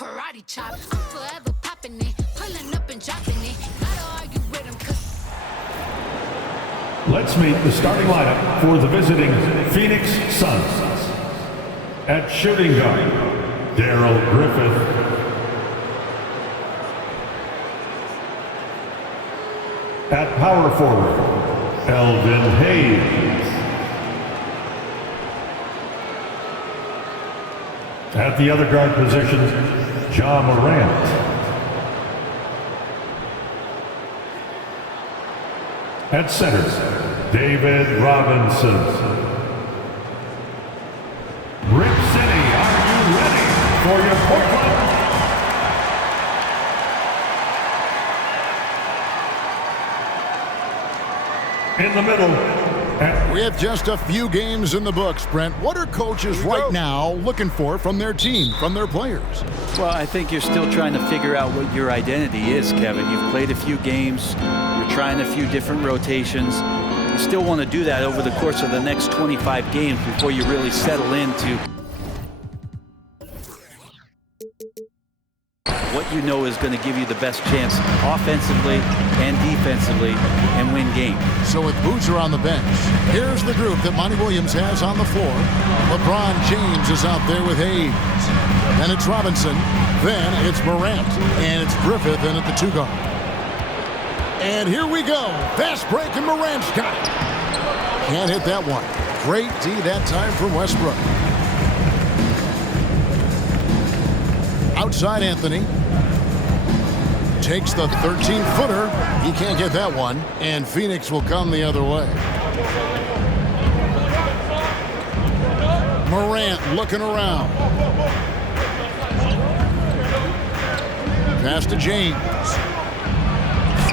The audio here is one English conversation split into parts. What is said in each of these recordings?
karate chop. I'm forever popping it, pulling up and dropping it. Gotta argue with him 'cause let's meet the starting lineup for the visiting Phoenix Suns. At shooting guard, Darrell Griffith. At power forward, Elvin Hayes. At the other guard position, Ja Morant. At center, David Robinson. Rip City, are you ready for your Portland? In the middle. With just a few games in the books, Brent, what are coaches right now looking for from their team, from their players? Well, I think you're still trying to figure out what your identity is, Kevin. You've played a few games. You're trying a few different rotations. You still want to do that over the course of the next 25 games before you really settle into what you know is going to give you the best chance offensively and defensively and win games. So with Boozer on the bench, here's the group that Monty Williams has on the floor. LeBron James is out there with Hayes. Then it's Robinson. Then it's Morant. And it's Griffith in at the 2 guard. And here we go. Fast break and Morant's got it. Can't hit that one. Great D that time from Westbrook. Outside Anthony. Takes the 13-footer. He can't get that one. And Phoenix will come the other way. Morant looking around. Pass to James.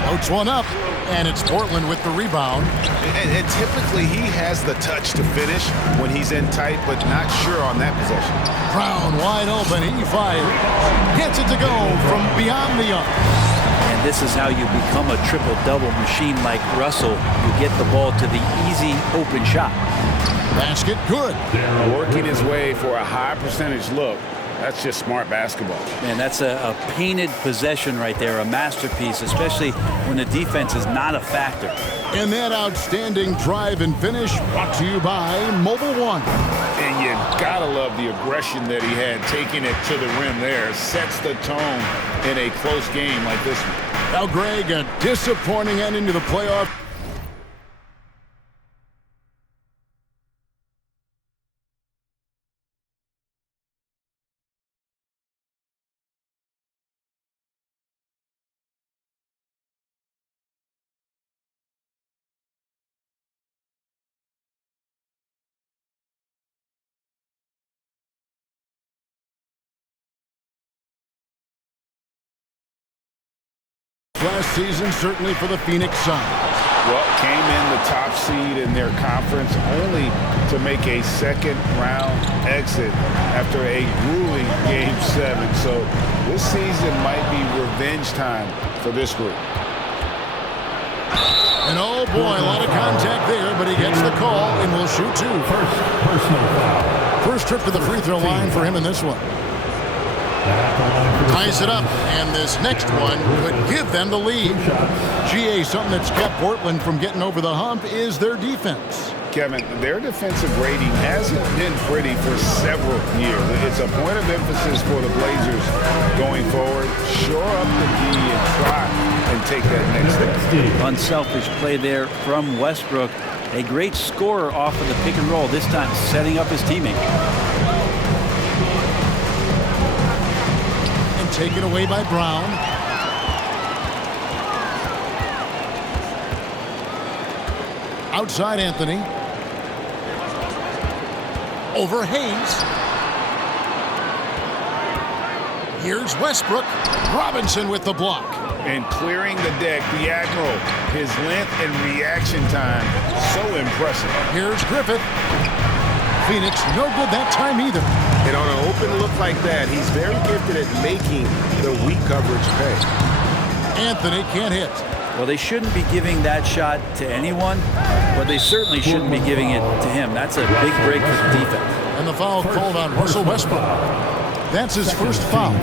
Floats one up. And it's Portland with the rebound. And typically he has the touch to finish when he's in tight, but not sure on that possession. Brown wide open. He fires. Gets it to go from beyond the arc. And this is how you become a triple-double machine like Russell. You get the ball to the easy open shot. Basket good. Working his way for a high percentage look. That's just smart basketball. Man, that's a painted possession right there, a masterpiece, especially when the defense is not a factor. And that outstanding drive and finish brought to you by Mobile One. And you gotta love the aggression that he had, taking it to the rim there. Sets the tone in a close game like this one. Now, Greg, a disappointing ending to the playoff. Last season, certainly for the Phoenix Suns. Well, came in the top seed in their conference only to make a second-round exit after a grueling Game 7. So this season might be revenge time for this group. And oh boy, a lot of contact there, but he gets the call and will shoot 2. First personal foul. First trip to the free throw line for him in this one. Ties it up, and this next one could give them the lead. GA, something that's kept Portland from getting over the hump is their defense. Kevin, their defensive rating hasn't been pretty for several years. It's a point of emphasis for the Blazers going forward. Shore up the D and try and take that next step. Unselfish play there from Westbrook. A great scorer off of the pick and roll, this time setting up his teammate. Taken away by Brown. Outside Anthony. Over Hayes. Here's Westbrook. Robinson with the block. And clearing the deck, the Admiral. His length and reaction time, so impressive. Here's Griffith. Phoenix, no good that time either. And on an open look like that, he's very gifted at making the weak coverage pay. Anthony can't hit. Well, they shouldn't be giving that shot to anyone, but they certainly shouldn't be giving it to him. That's a big break for the defense. And the foul called on Russell Westbrook. That's his first foul.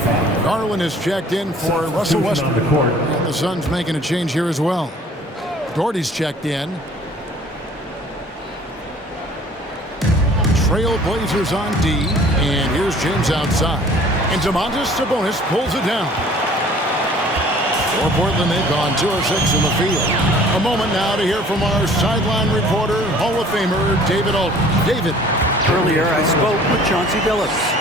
Garland is checked in for Russell Westbrook. On the court. And the Suns making a change here as well. Doherty's checked in. Trailblazers on D. And here's James outside. And Domantas Sabonis pulls it down. For Portland, they've gone 2 of 6 in the field. A moment now to hear from our sideline reporter, Hall of Famer David Ault. David. Earlier, I spoke with Chauncey Billups.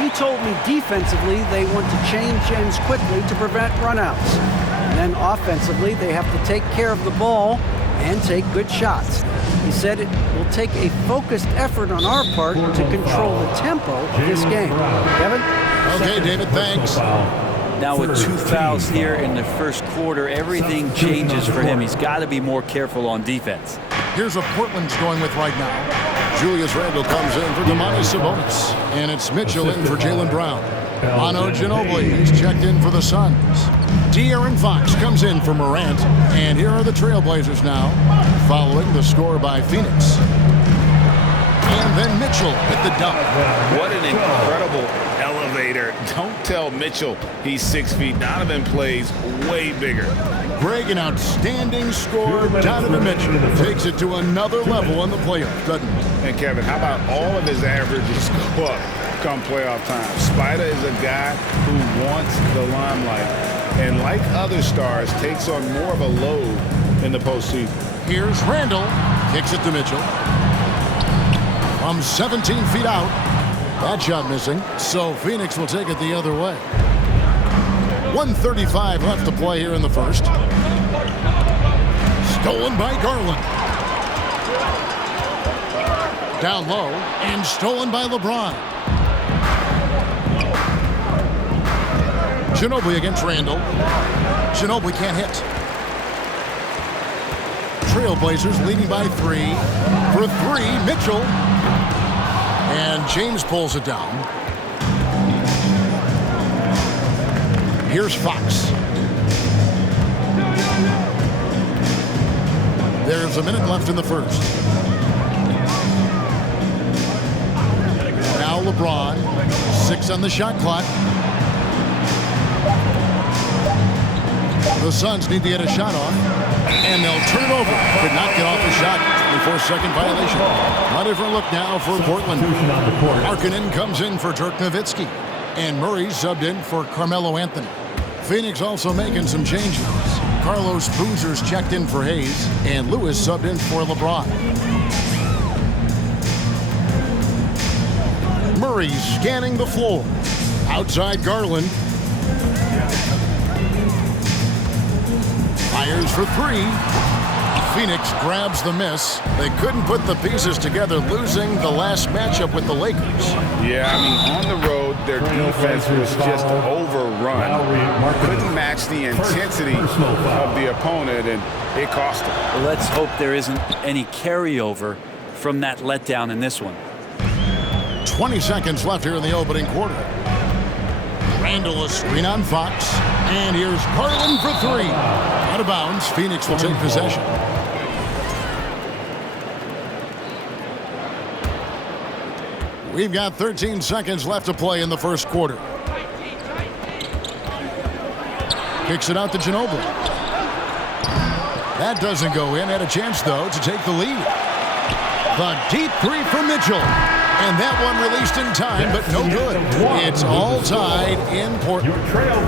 He told me defensively they want to change ends quickly to prevent runouts. And then offensively, they have to take care of the ball and take good shots. He said it will take a focused effort on our part to control the tempo of this game. Kevin? Okay, David, thanks. Now with 2 fouls here in the first quarter, everything changes for him. He's got to be more careful on defense. Here's what Portland's going with right now. Julius Randle comes in for Domantas Sabonis. And it's Mitchell in for Jaylen Brown. Manu Ginobili, he's checked in for the Suns. De'Aaron Fox comes in for Morant. And here are the Trailblazers now, following the score by Phoenix. And then Mitchell with the dunk. What an incredible elevator. Don't tell Mitchell he's 6 feet. Donovan plays way bigger. Greg, an outstanding score. Donovan Mitchell takes it to another level in the playoffs, doesn't he? And Kevin, how about all of his averages go up come playoff time? Spider is a guy who wants the limelight, and like other stars, takes on more of a load in the postseason. Here's Randle. Kicks it to Mitchell. From 17 feet out. That shot missing. So Phoenix will take it the other way. 1:35 left to play here in the first. Stolen by Garland. Down low and stolen by LeBron. Ginobili against Randle. Ginobili can't hit. Trailblazers leading by 3. For 3, Mitchell. And James pulls it down. Here's Fox. There's a minute left in the first. Now LeBron. 6 on the shot clock. The Suns need to get a shot off. And they'll turn it over. Could not get off the shot. 24-second violation. A different look now for Portland. Markkanen comes in for Dirk Nowitzki. And Murray subbed in for Carmelo Anthony. Phoenix also making some changes. Carlos Boozer's checked in for Hayes. And Lewis subbed in for LeBron. Murray scanning the floor. Outside Garland. Fires for 3. Phoenix grabs the miss. They couldn't put the pieces together, losing the last matchup with the Lakers. Yeah, I mean, on the road, their defense was just overrun. Couldn't match the intensity of the opponent, and it cost them. Well, let's hope there isn't any carryover from that letdown in this one. 20 seconds left here in the opening quarter. Randle a screen on Fox. And here's Garland for 3. Out of bounds. Phoenix will take possession. We've got 13 seconds left to play in the first quarter. Kicks it out to Ginobili. That doesn't go in. Had a chance, though, to take the lead. The deep 3 from Mitchell. And that one released in time, but no good. It's all tied in Portland.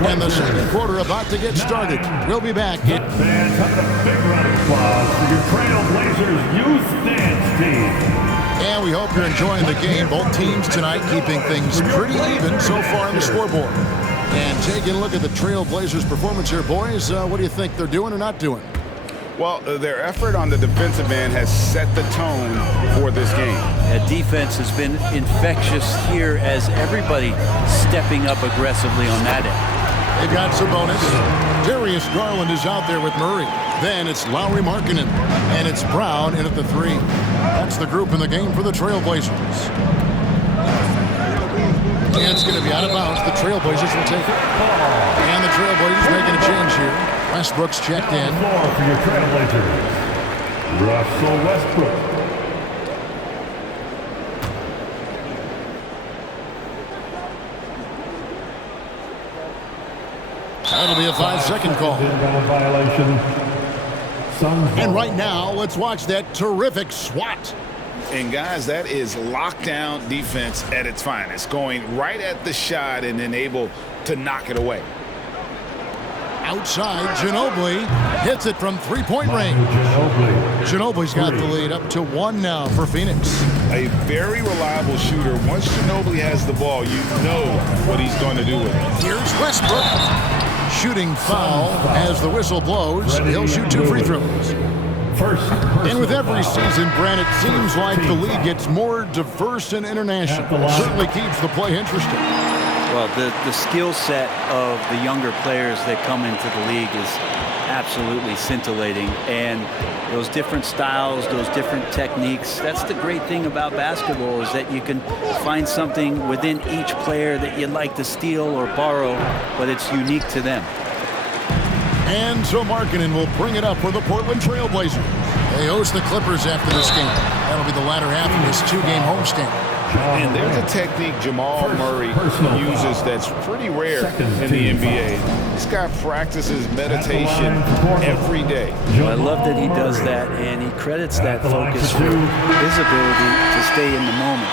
And the second quarter about to get started. We'll be back. Fans, having a big round of applause for your Trailblazers youth dance team. And we hope you're enjoying the game. Both teams tonight keeping things pretty even so far on the scoreboard. And taking a look at the Trailblazers' performance here, boys. What do you think they're doing or not doing? Well, their effort on the defensive end has set the tone for this game. That defense has been infectious here as everybody stepping up aggressively on that end. They've got Sabonis. Darius Garland is out there with Murray. Then it's Lauri Markkanen. And it's Brown in at the 3. That's the group in the game for the Trailblazers. And it's going to be out of bounds. The Trailblazers will take it. And the Trailblazers making a change here. Westbrook's checked in. Floor for your Trailblazers, Russell Westbrook. That'll be a 5-second call. Inbound violation. Suns And ball. right now, let's watch that terrific swat. And guys, that is lockdown defense at its finest, going right at the shot and then able to knock it away. Outside, Ginobili hits it from three-point range. Ginobili. Ginobili's got the lead up to 1 now for Phoenix. A very reliable shooter. Once Ginobili has the ball, you know what he's going to do with it. Here's Westbrook. Shooting foul as the whistle blows. He'll shoot 2 free throws. First. And with every season, Brand, it seems like the league gets more diverse and international. Certainly keeps the play interesting. Well, the skill set of the younger players that come into the league is absolutely scintillating. And those different styles, those different techniques, that's the great thing about basketball, is that you can find something within each player that you'd like to steal or borrow, but it's unique to them. And so Markkanen will bring it up for the Portland Trailblazers. They host the Clippers after this game. That'll be the latter half of this 2-game homestand. And there's a technique Jamal Murray uses that's pretty rare in the NBA. This guy practices meditation every day. I love that he does that, and he credits that focus for his ability to stay in the moment.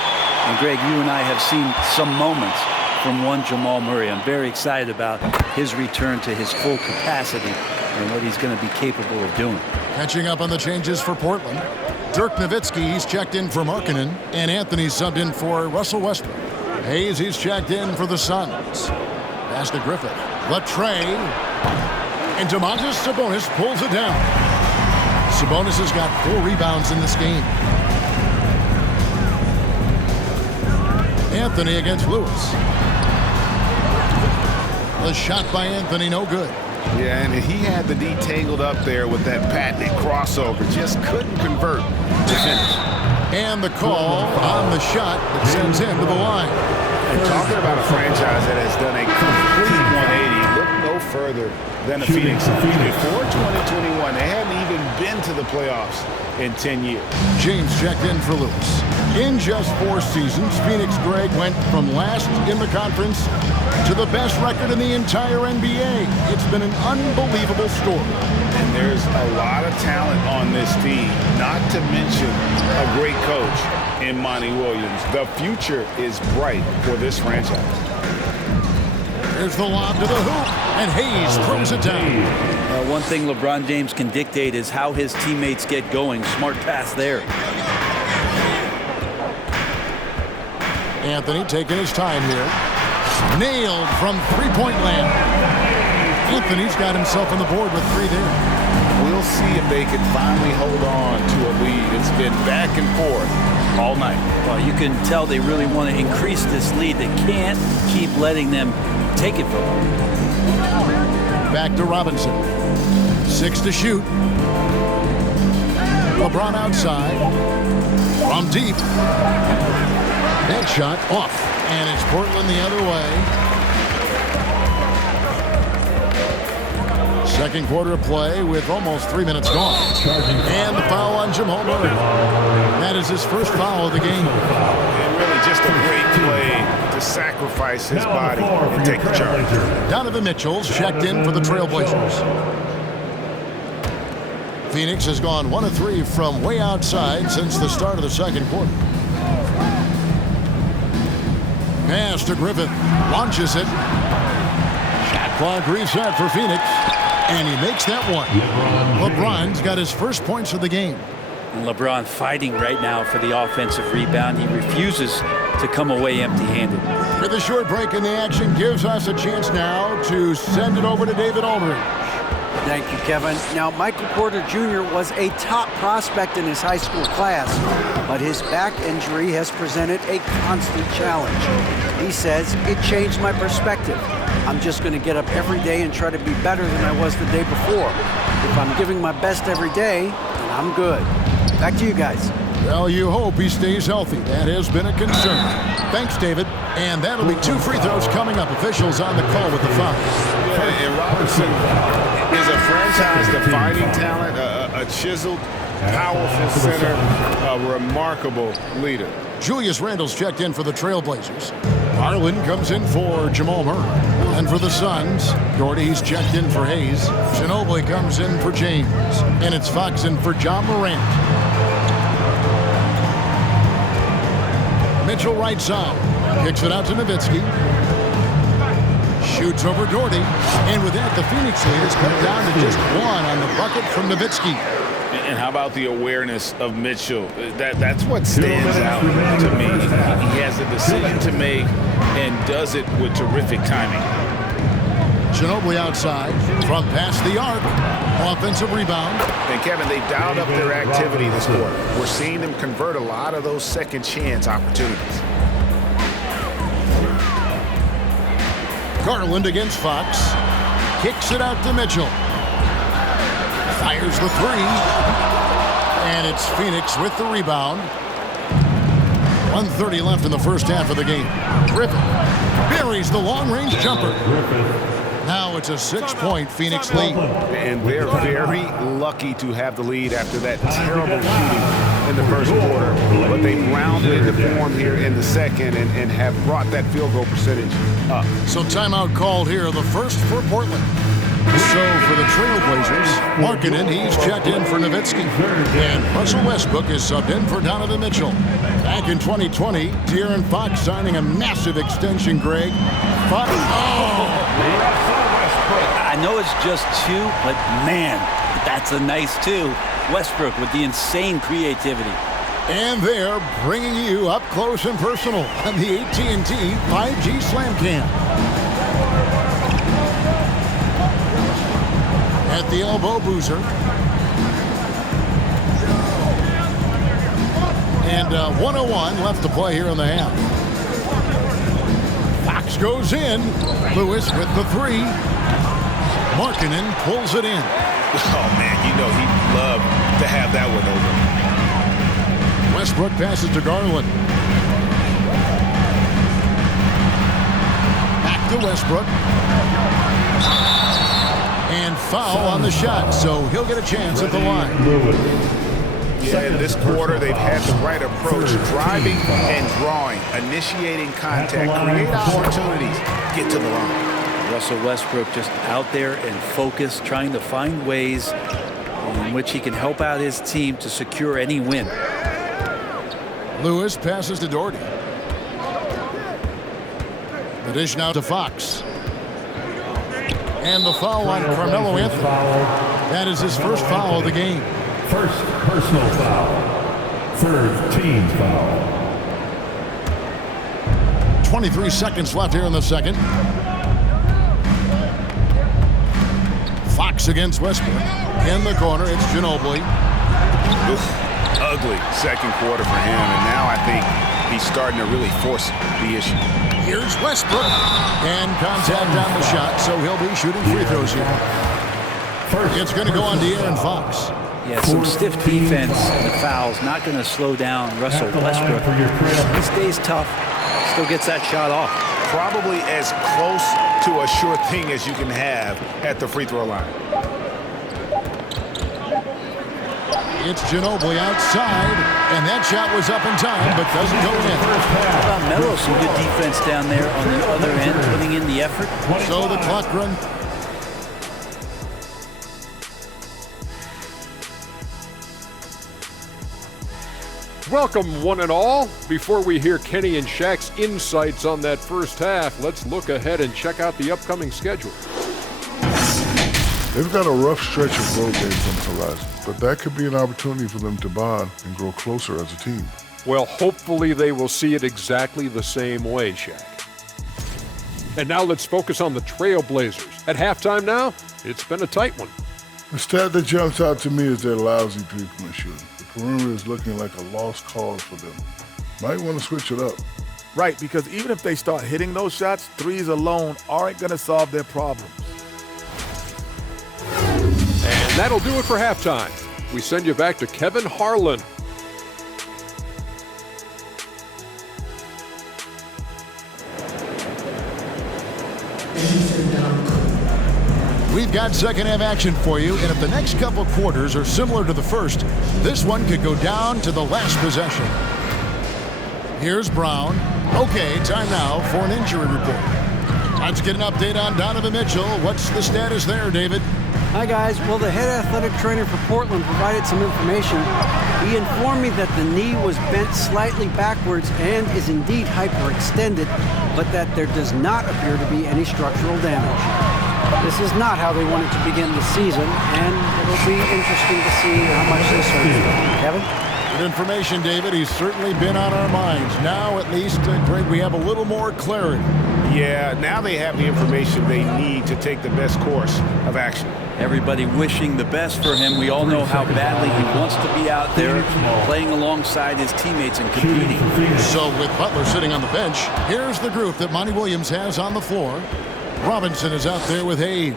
And Greg, you and I have seen some moments from one Jamal Murray. I'm very excited about his return to his full capacity and what he's going to be capable of doing. Catching up on the changes for Portland. Dirk Nowitzki, he's checked in for Markkanen, and Anthony subbed in for Russell Westbrook. Hayes, he's checked in for the Suns. Pass to Griffith. Latrey. And Domantas Sabonis pulls it down. Sabonis has got 4 rebounds in this game. Anthony against Lewis. The shot by Anthony, no good. Yeah, and he had the D tangled up there with that patented crossover. Just couldn't convert to finish. And the call on the shot that sends him to the line. And talking about a franchise that has done a complete 180, look no further than the Phoenix Suns. Before 2021, they hadn't even been to the playoffs in 10 years. James checked in for Lewis. In just 4 seasons, Phoenix, Greg, went from last in the conference to the best record in the entire NBA. It's been an unbelievable story. And there's a lot of talent on this team, not to mention a great coach in Monty Williams. The future is bright for this franchise. There's the lob to the hoop, and Hayes throws it down. One thing LeBron James can dictate is how his teammates get going. Smart pass there. Anthony taking his time here. Nailed from three-point land. Anthony's got himself on the board with 3 there. We'll see if they can finally hold on to a lead. It's been back and forth all night. Well, you can tell they really want to increase this lead. They can't keep letting them take it from them. Back to Robinson. 6 to shoot. LeBron outside. From deep. That shot off. And it's Portland the other way. Second quarter of play with almost 3 minutes gone. And the foul on Jamal Murray. That is his first foul of the game. And really just a great play to sacrifice his body and take the charge. Donovan Mitchell's checked in for the Trailblazers. Phoenix has gone 1 of 3 from way outside since the start of the second quarter. Pass to Griffith. Launches it. Shot clock reset for Phoenix. And he makes that one. LeBron's got his first points of the game. And LeBron fighting right now for the offensive rebound. He refuses to come away empty-handed. With a short break in the action, gives us a chance now to send it over to David Aldridge. Thank you, Kevin. Now, Michael Porter Jr. was a top prospect in his high school class, but his back injury has presented a constant challenge. He says, it changed my perspective. I'm just going to get up every day and try to be better than I was the day before. If I'm giving my best every day, then I'm good. Back to you guys. Well, you hope he stays healthy. That has been a concern. Thanks, David. And that'll be 2 free throws coming up. Officials on the call with the foul. And Robinson is a franchise-defining talent, a chiseled, powerful center, a remarkable leader. Julius Randle's checked in for the Trailblazers. Harlan comes in for Jamal Murray. And for the Suns, Doherty's checked in for Hayes. Ginobili comes in for James. And it's Fox in for John Morant. Mitchell right side. Kicks it out to Nowitzki. Shoots over Doherty. And with that, the Phoenix lead is cut down to just one on the bucket from Nowitzki. And how about the awareness of Mitchell? That's what stands out to me. He has a decision to make and does it with terrific timing. Ginobili outside from past the arc. Offensive rebound. And Kevin, they dialed up their activity this quarter. We're seeing them convert a lot of those second chance opportunities. Garland against Fox. Kicks it out to Mitchell. Fires the three. And it's Phoenix with the rebound. 1:30 left in the first half of the game. Griffin buries the long-range jumper. Now it's a 6-point Phoenix lead. And they're very lucky to have the lead after that terrible shooting in the first quarter. But they rounded into form here in the second and have brought that field goal percentage up. So timeout called here, the first for Portland. So for the Trailblazers, Markkanen, he's checked in for Nowitzki. And Russell Westbrook is subbed in for Donovan Mitchell. Back in 2020, De'Aaron Fox signing a massive extension, Greg. Fox. I know it's just two, but man, that's a nice two. Westbrook with the insane creativity. And they're bringing you up close and personal on the AT&T 5G Slam Cam. At the elbow, Boozer. And 1:01 left to play here in the half. Fox goes in. Lewis with the three. Markkanen pulls it in. Oh, man, you know he'd love to have that one over. Westbrook passes to Garland. Back to Westbrook. And foul on the shot, so he'll get a chance at the line. Yeah, in this quarter, they've had the right approach, driving and drawing, initiating contact, create opportunities, get to the line. Russell Westbrook just out there and focused, trying to find ways in which he can help out his team to secure any win. Lewis passes to Doherty. The dish now to Fox. And the foul on Carmelo Anthony. That is his first foul of the game. First personal foul. Third team foul. 23 seconds left here in the second. Fox against Westbrook. In the corner, it's Ginobili. Ugly second quarter for him, and now I think he's starting to really force the issue. Here's Westbrook. And contact on the shot, so he'll be shooting free throws here. It's going to go on De'Aaron Fox. Yeah, some stiff defense and the fouls. Not going to slow down Russell Westbrook. He stays tough, still gets that shot off. Probably as close to a sure thing as you can have at the free throw line. It's Ginobili outside, and that shot was up in time, but doesn't go in. How about Melo? Some good defense down there on the other end, putting in the effort. So the clock run. Welcome, one and all. Before we hear Kenny and Shaq's insights on that first half, let's look ahead and check out the upcoming schedule. They've got a rough stretch of road games on the horizon, but that could be an opportunity for them to bond and grow closer as a team. Well, hopefully they will see it exactly the same way, Shaq. And now let's focus on the Trailblazers. At halftime now, it's been a tight one. The stat that jumps out to me is their lousy three-point shooting. The perimeter is looking like a lost cause for them. Might want to switch it up. Right, because even if they start hitting those shots, threes alone aren't going to solve their problems. And that'll do it for halftime. We send you back to Kevin Harlan. We've got second half action for you, and if the next couple quarters are similar to the first, this one could go down to the last possession. Here's Brown. Okay, time now for an injury report. Let's get an update on Donovan Mitchell. What's the status there, David? Hi, guys. Well, the head athletic trainer for Portland provided some information. He informed me that the knee was bent slightly backwards and is indeed hyperextended, but that there does not appear to be any structural damage. This is not how they wanted to begin the season, and it'll be interesting to see how much this hurts. Kevin? Good information, David. He's certainly been on our minds. Now, at least, Greg, we have a little more clarity. Yeah, now they have the information they need to take the best course of action. Everybody wishing the best for him. We all know how badly he wants to be out there playing alongside his teammates and competing. So with Butler sitting on the bench, here's the group that Monty Williams has on the floor. Robinson is out there with Hayes.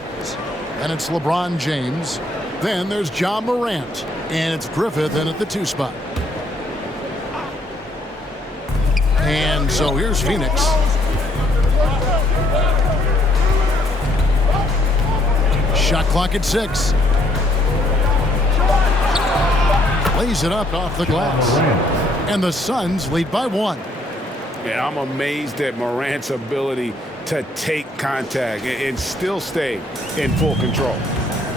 And it's LeBron James. Then there's John Morant. And it's Griffith in at the 2 spot. And so here's Phoenix. Shot clock at 6. Lays it up off the glass. And the Suns lead by 1. Yeah, I'm amazed at Morant's ability to take contact and still stay in full control.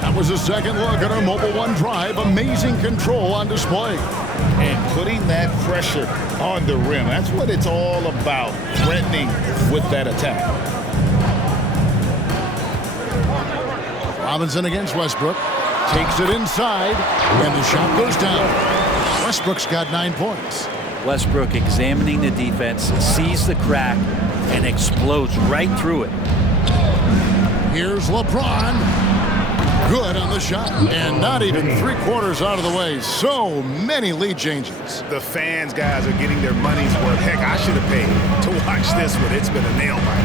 That was a second look at our Mobile One drive. Amazing control on display. And putting that pressure on the rim. That's what it's all about, threatening with that attack. Robinson against Westbrook. Takes it inside, and the shot goes down. Westbrook's got 9 points. Westbrook examining the defense, sees the crack, and explodes right through it. Here's LeBron. Good on the shot, and not even 3/4 out of the way. So many lead changes. The fans, guys, are getting their money's worth. Heck, I should have paid to watch this one. It's been a nail biter.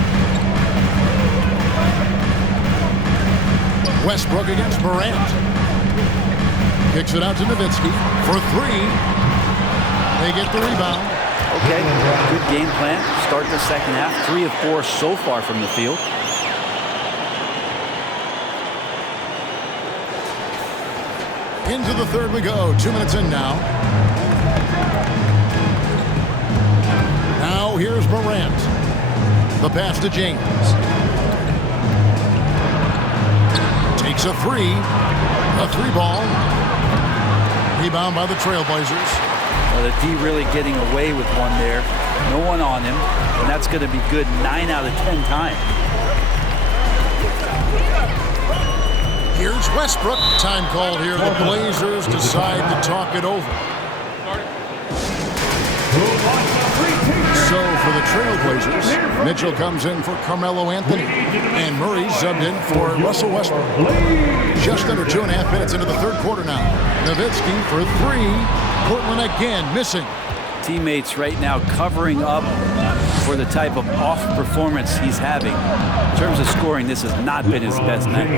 Westbrook against Morant. Kicks it out to Nowitzki for 3. They get the rebound. Okay, good game plan. Start the second half. 3 of 4 so far from the field. Into the third we go. 2 minutes in now. Now here's Morant. The pass to James. Takes a 3. A 3 ball. Rebound by the Trailblazers. Well, the D really getting away with one there. No one on him. And that's going to be good 9 out of 10 times. Here's Westbrook. Time called here. The Blazers decide to talk it over. So for the Trailblazers, Mitchell comes in for Carmelo Anthony. And Murray subbed in for Russell Westbrook. Just under 2.5 minutes into the third quarter now. Nowitzki for 3. Portland again missing. Teammates right now covering up for the type of off performance he's having. In terms of scoring, this has not been his best night.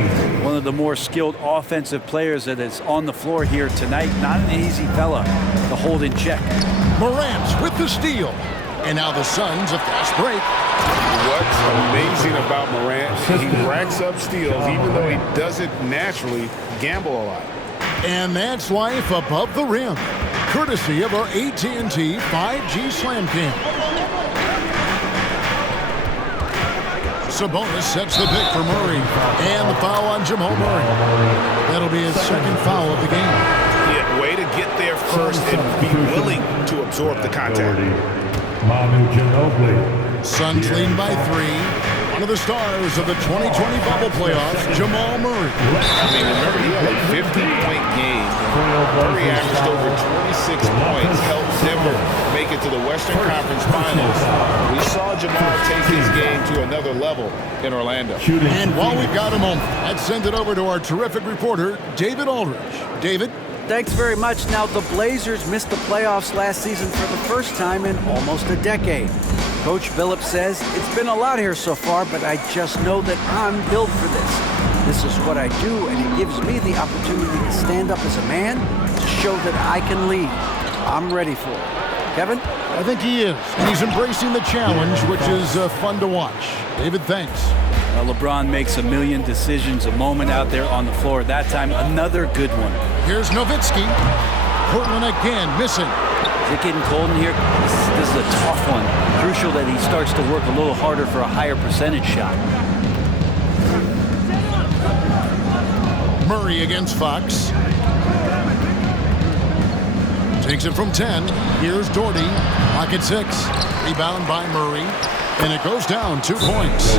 One of the more skilled offensive players that is on the floor here tonight. Not an easy fella to hold in check. Morant with the steal. And now the Suns a fast break. What's amazing about Morant, he racks up steals even though he doesn't naturally gamble a lot. And that's life above the rim, courtesy of our AT&T 5G Slam Cam. Sabonis sets the pick for Murray, and the foul on Jamal Murray. That'll be his second foul of the game. Yeah, way to get there first and be willing to absorb the contact. Manu Ginobili. Suns leading by 3. One of the stars of the 2020 bubble playoffs, Jamal Murray. I mean, remember, he had a 50-point game. Murray averaged over 26 points, helped Denver make it to the Western Conference Finals. We saw Jamal take his game to another level in Orlando. And while we've got a moment, let's send it over to our terrific reporter, David Aldridge. David? Thanks very much. Now, the Blazers missed the playoffs last season for the first time in almost a decade. Coach Billups says, it's been a lot here so far, but I just know that I'm built for this. This is what I do, and it gives me the opportunity to stand up as a man to show that I can lead. I'm ready for it. Kevin? I think he is. And he's embracing the challenge, which is fun to watch. David, thanks. LeBron makes a million decisions a moment out there on the floor. That time, another good one. Here's Nowitzki. Portland again missing. Is it getting cold in here? This this is a tough one. Crucial that he starts to work a little harder for a higher percentage shot. Murray against Fox. Takes it from 10. Here's Doherty. Lock at 6. Rebound by Murray. And it goes down 2 points.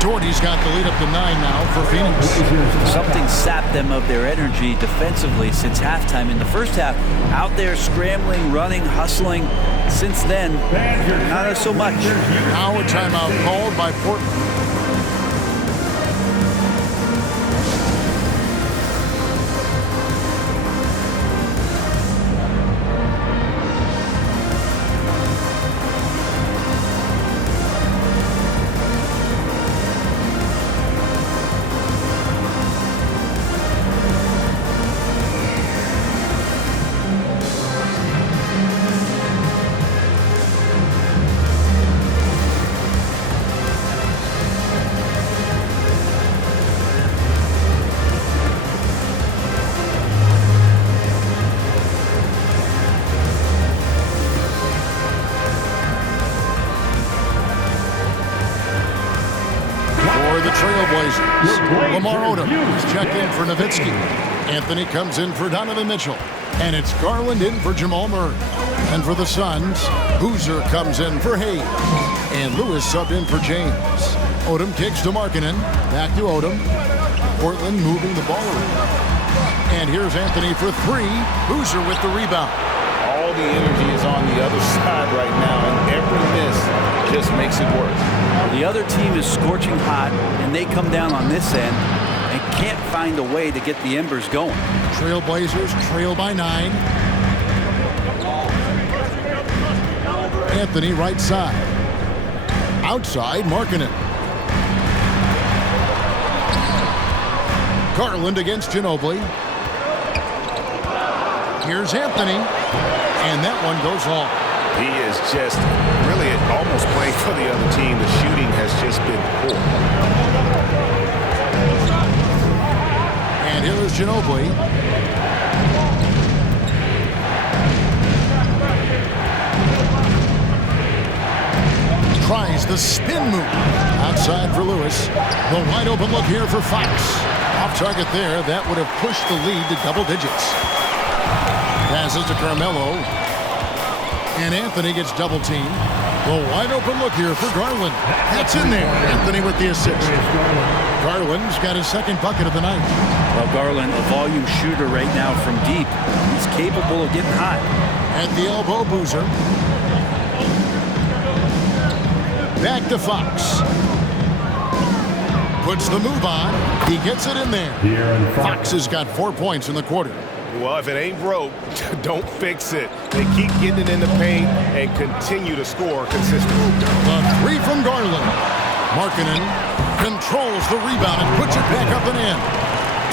Doherty's got the lead up to 9 now for Phoenix. Something sapped them of their energy defensively since halftime. In the first half, out there scrambling, running, hustling. Since then, not so much. Now a timeout called by Portland. Trailblazers. Lamar Odom is checked in for Nowitzki. Anthony comes in for Donovan Mitchell. And it's Garland in for Jamal Murray. And for the Suns, Boozer comes in for Hayes. And Lewis subbed in for James. Odom kicks to Markkanen. Back to Odom. Portland moving the ball around. And here's Anthony for 3. Boozer with the rebound. All the energy is on the other side right now, and every miss just makes it worse. The other team is scorching hot, and they come down on this end and can't find a way to get the embers going. Trailblazers trail by 9. Anthony right side. Outside, Markkanen. Garland against Ginobili. Here's Anthony. And that one goes long. He is just really almost playing for the other team. The shooting has just been poor. And here is Ginobili. Tries the spin move. Outside for Lewis. The wide open look here for Fox. Off target there. That would have pushed the lead to double digits. Passes to Carmelo. And Anthony gets double teamed. The wide open look here for Garland. That's in there. Anthony with the assist. Garland's got his second bucket of the night. Well, Garland, a volume shooter right now from deep. He's capable of getting hot. At the elbow, Boozer. Back to Fox. Puts the move on. He gets it in there. Fox has got 4 points in the quarter. Well, if it ain't broke, don't fix it. They keep getting it in the paint and continue to score consistently. The 3 from Garland. Markkanen controls the rebound and puts it back up and in.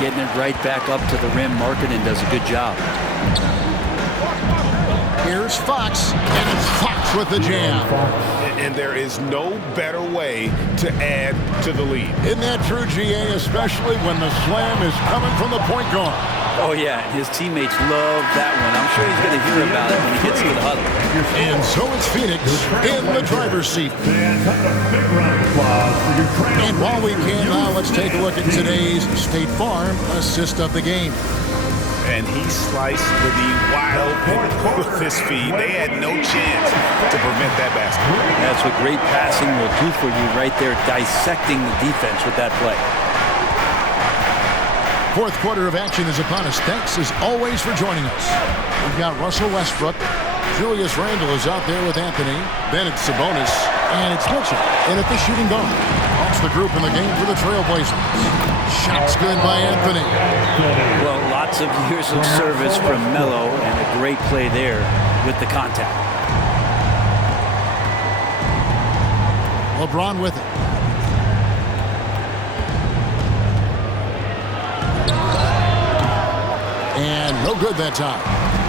Getting it right back up to the rim. Markkanen does a good job. Here's Fox, and it's Fox with the jam. And there is no better way to add to the lead. Isn't that true, GA, especially when the slam is coming from the point guard? Oh, yeah, his teammates love that one. I'm sure he's going to hear about it when he gets to the huddle. And so it's Phoenix in the driver's seat. And while we can now, let's take a look at today's State Farm assist of the game. And he sliced the D wide open with his feet. They had no chance to prevent that basket. That's what great passing will do for you right there, dissecting the defense with that play. Fourth quarter of action is upon us. Thanks as always for joining us. We've got Russell Westbrook. Julius Randle is out there with Anthony. Then it's Sabonis. And it's Mitchell in at the shooting guard. That's the group in the game for the Trailblazers. Shots good by Anthony. Well, lots of years of service from Melo and a great play there with the contact. LeBron with it. And no good that time.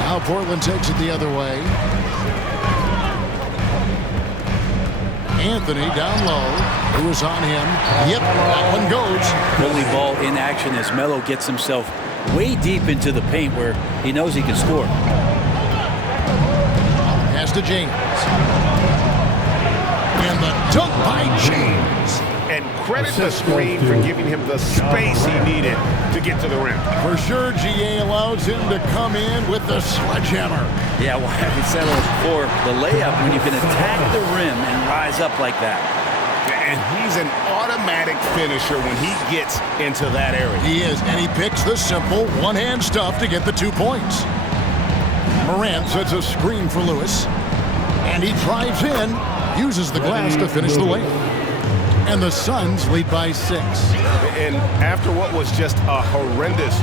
Now Portland takes it the other way. Anthony down low. Who is on him? Yep, that one goes. Bully ball in action as Melo gets himself way deep into the paint where he knows he can score. Pass to to James. And the dunk by James. And credit the screen for giving him the space he needed to get to the rim. For sure, GA allows him to come in with the sledgehammer. Yeah, well, we said it before, the layup, when you can attack the rim and rise up like that. And he's an automatic finisher when he gets into that area. He is, and he picks the simple one-hand stuff to get the 2 points. Morant sets a screen for Lewis, and he drives in, uses the glass to finish the layup. And the Suns lead by 6. And after what was just a horrendous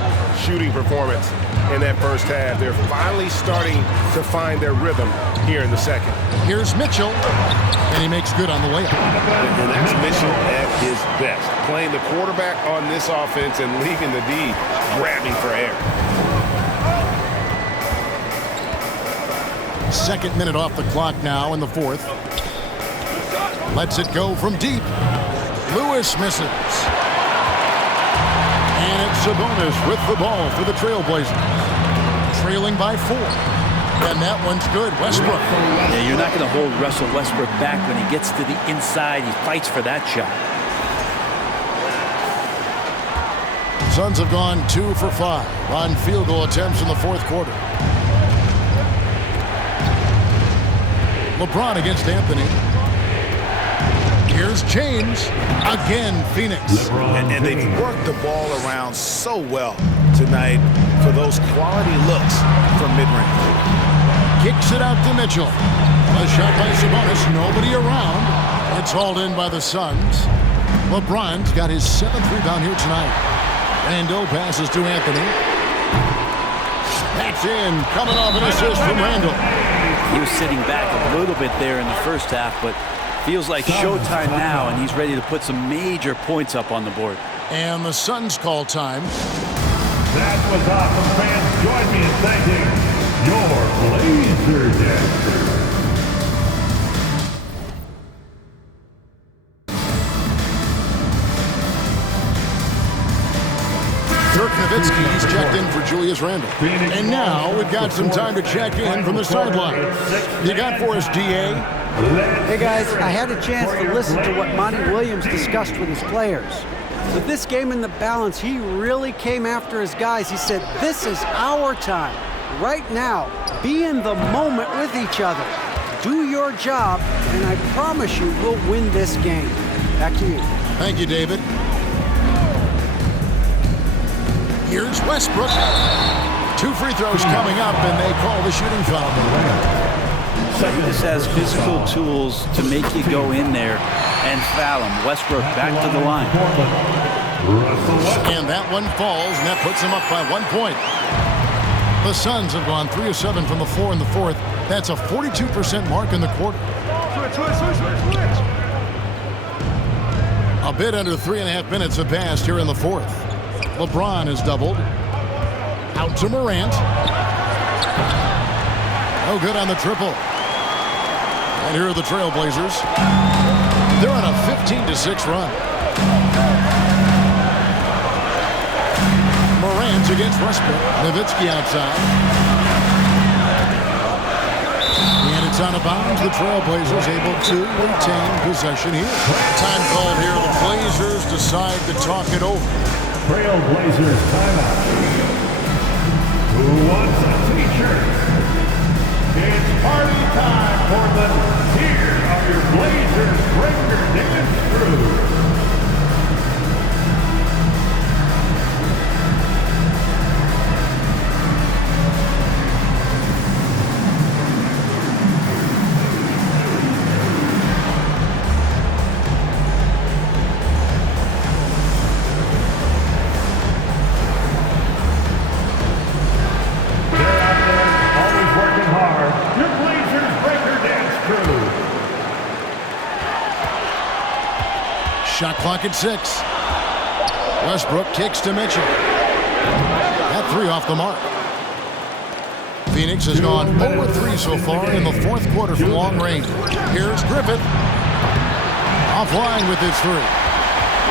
shooting performance in that first half, they're finally starting to find their rhythm here in the second. Here's Mitchell, and he makes good on the layup. And that's Mitchell at his best, playing the quarterback on this offense and leaving the D grabbing for air. Second minute off the clock now in the fourth. Lets it go from deep. Lewis misses. And it's Sabonis with the ball for the Trailblazers. Trailing by 4. And that one's good. Westbrook. Yeah, you're not going to hold Russell Westbrook back when he gets to the inside. He fights for that shot. Suns have gone 2 for 5 on field goal attempts in the fourth quarter. LeBron against Anthony. Here's James. Again, Phoenix. And they've worked the ball around so well tonight for those quality looks from mid-range. Kicks it out to Mitchell. A shot by Sabonis. Nobody around. It's hauled in by the Suns. LeBron's got his 7th rebound here tonight. Randall passes to Anthony. That's in. Coming off an assist from Randall. He was sitting back a little bit there in the first half, but feels like showtime now, and he's ready to put some major points up on the board. And the Suns call time. That was awesome, fans. Join me in thanking your Blazer Dancers. Dirk Nowitzki, he's checked in for Julius Randle. And now we've got some time to check in from the sideline. You got for us, DA? Hey guys, I had a chance to listen to what Monty Williams discussed with his players. With this game in the balance, he really came after his guys. He said, this is our time. Right now, be in the moment with each other. Do your job, and I promise you we'll win this game. Back to you. Thank you, David. Here's Westbrook. 2 free throws coming up, and they call the shooting foul. This has physical tools to make you go in there and foul him. Westbrook back to the line. And that one falls, and that puts him up by 1 point. The Suns have gone 3 of 7 from the floor in the fourth. That's a 42% mark in the quarter. A bit under 3.5 minutes have passed here in the fourth. LeBron is doubled. Out to Morant. No good on the triple. And here are the Trailblazers. They're on a 15-6 run. Morant against Westbrook. Nowitzki outside. And it's out of bounds. The Trailblazers able to retain possession here. Time called here. The Blazers decide to talk it over. Trailblazers timeout. Who wants a t-shirt? It's party time for the Tear of Your Blazers Breaker Dance Crew. Shot clock at 6. Westbrook kicks to Mitchell. That 3 off the mark. Phoenix has gone 0-3 so far in the fourth quarter from long range. Here's Griffith. Offline with his 3.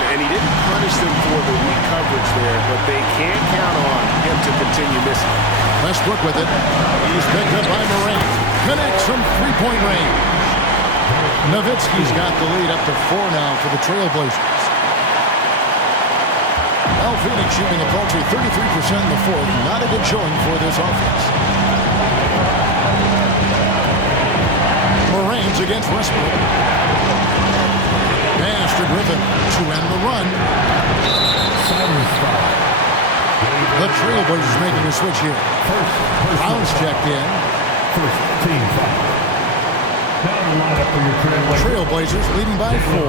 And he didn't punish them for the weak coverage there, but they can count on him to continue missing. Westbrook with it. He's picked up by Morant. Connects from three-point range. Nowitzki's got the lead up to 4 now for the Trailblazers. Well, Phoenix shooting a paltry 33% in the fourth. Not a good showing for this offense. Morant's against Westbrook. Pass to Griffin to end the run. The Trailblazers making a switch here. Brown's checked in. First team foul. Now the lineup for your Trailblazers leading by 4.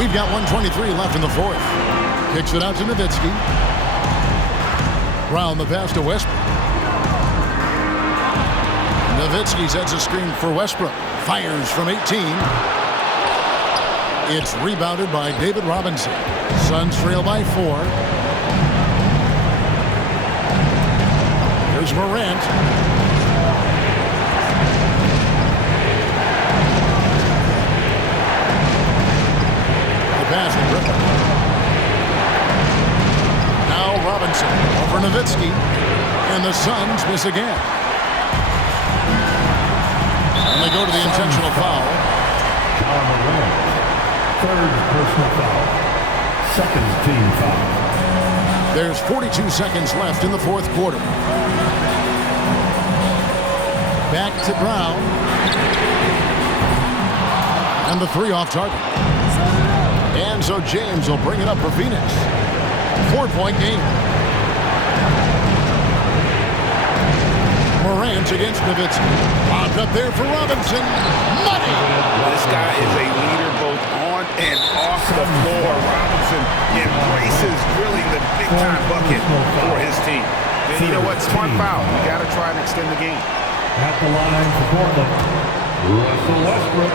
We've got 1:23 left in the fourth. Kicks it out to Nowitzki. Brown the pass to Westbrook. Nowitzki sets a screen for Westbrook. Fires from 18. It's rebounded by David Robinson. Suns trail by 4. Here's Morant. The pass to Griffin. Now Robinson over Nowitzki. And the Suns miss again. And they go to the intentional foul. Third personal foul. Second team foul. There's 42 seconds left in the fourth quarter. Back to Brown. And the 3 off target. And so James will bring it up for Phoenix. 4-point game. Morant against Nowitzki. Lobbed up there for Robinson. Money! This guy is a leader both on and off the floor. Robinson embraces really the big-time bucket for his team. And you know what? Smart foul. You got to try and extend the game. At the line for Portland, Russell Westbrook.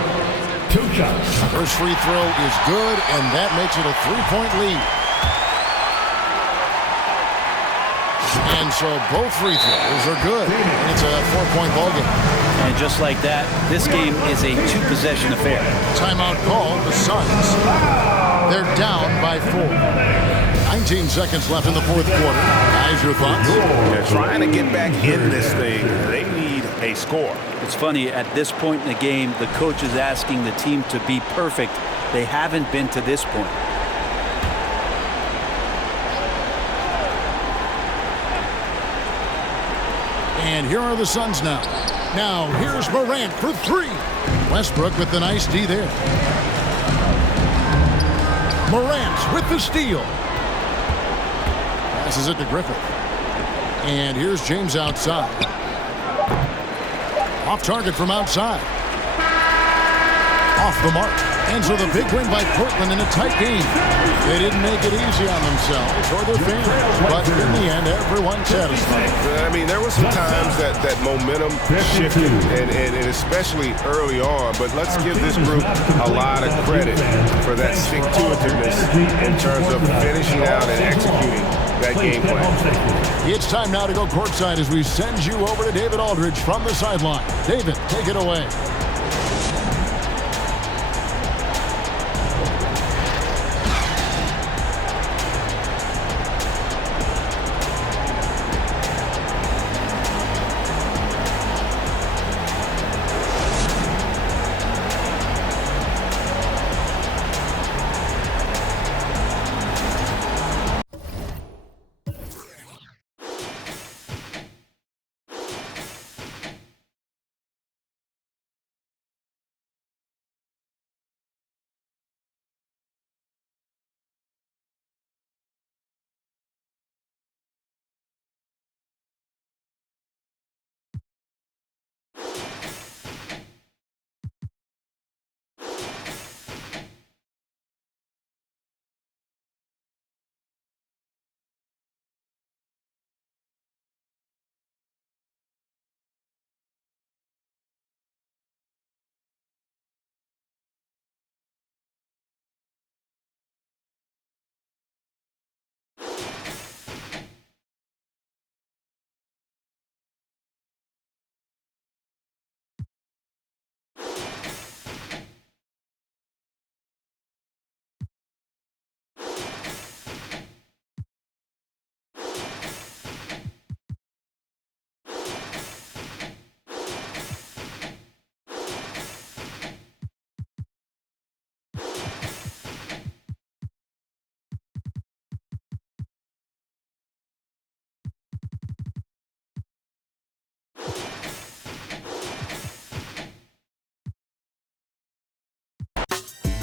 2 shots. First free throw is good, and that makes it a 3-point lead. And so both free throws are good. And it's a 4-point ball game. And just like that, this game is a 2-possession affair. Timeout called the Suns. They're down by 4. 19 seconds left in the fourth quarter. Guys, your thoughts? They're trying to get back in this thing. They need a score. It's funny, at this point in the game, the coach is asking the team to be perfect. They haven't been to this point. And here are the Suns now. Now, here's Morant for 3. Westbrook with the nice D there. Morant with the steal. Passes it to Griffith. And here's James outside. Off target from outside. Off the mark. And so the big win by Portland in a tight game. They didn't make it easy on themselves or their fans, but in the end, everyone's satisfied. I mean, there were some times that momentum shifted, and especially early on, but let's give this group a lot of credit for that stick-to-itiveness in terms of finishing out and executing that game plan. It's time now to go courtside as we send you over to David Aldridge from the sideline. David, take it away.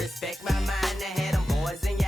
Respect my mind, I had them boys in